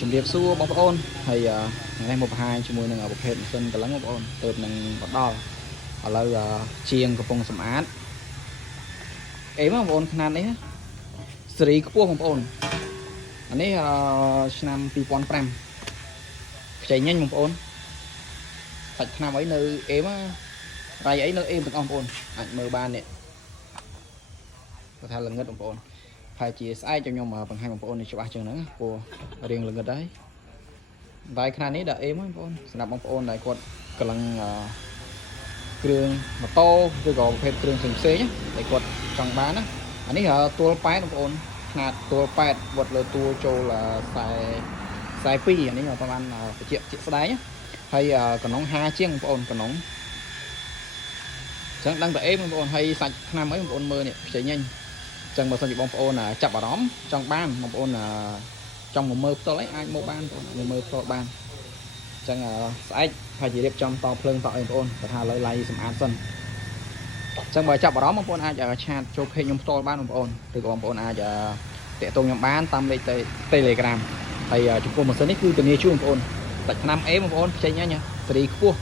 ជំរាបសួរបងប្អូនហើយថ្ងៃនេះមកបង្ហាញជាមួយនឹងប្រភេទម៉ាស៊ីនកម្លាំងបងប្អូនទៅនឹងបដល់ឥឡូវជាងកំពុងសម្អាតអីបងប្អូនຂະຫນាតនេះសេរីខ្ពស់បងប្អូនអានេះឆ្នាំ2005ខ្ចីញញបងប្អូនសាច់ឆ្នាំអីនៅអេមរៃអីនៅអេមទាំងអស់បងប្អូនអាចមើលបាននេះគាត់ថាល្ងិតបងប្អូនហើយជាស្អែកខ្ញុំបង្ហាញបងប្អូននេះច្បាស់ជាងហ្នឹងព្រោះរៀងល្ងិតហើយតែខណៈនេះដាក់អេមបងប្អូនសម្រាប់បងប្អូនដែលគាត់កំឡុងគ្រឿងម៉ូតូឬក៏ប្រភេទគ្រឿងផ្សេងៗដែលគាត់ចង់បានណាអានេះទួលប៉ែតបងប្អូនຂະຫນាតទួលប៉ែតវត្តលើទួលចូលខ្សែ2អានេះប្រហែលបញ្ជាក់ជាក់ស្ដែងហើយកណ្ដុង5ជាងបងប្អូនកណ្ដុងចឹងដឹងតែអេបងប្អូនហើយសាច់ឆ្នាំអីបងប្អូនមើលនេះខ្ចីញញចឹងបើសិនជាបងប្អូនចាប់អារម្មណ៍ចង់បានបងប្អូនចង់មកមើលផ្ទាល់អីអាចមកបានបងប្អូនមើលផ្ទាល់បានចឹងស្អែកហើយជារៀបចំតភ្លើងតអីបងប្អូនគាត់ថាឥឡូវឡៃសម្អាតសិនចឹងបើចាប់អារម្មណ៍បងប្អូនអាចឆាតចូលเพจខ្ញុំផ្ទាល់បានបងប្អូនឬក៏បងប្អូនអាចតាក់ទងខ្ញុំបានតាមលេខ Telegram ហើយចំពោះម៉ាស៊ីននេះគឺធានាជូនបងប្អូនសាច់ឆ្នាំអេបងប្អូនខ្ចីញញសេរីខ្ពស់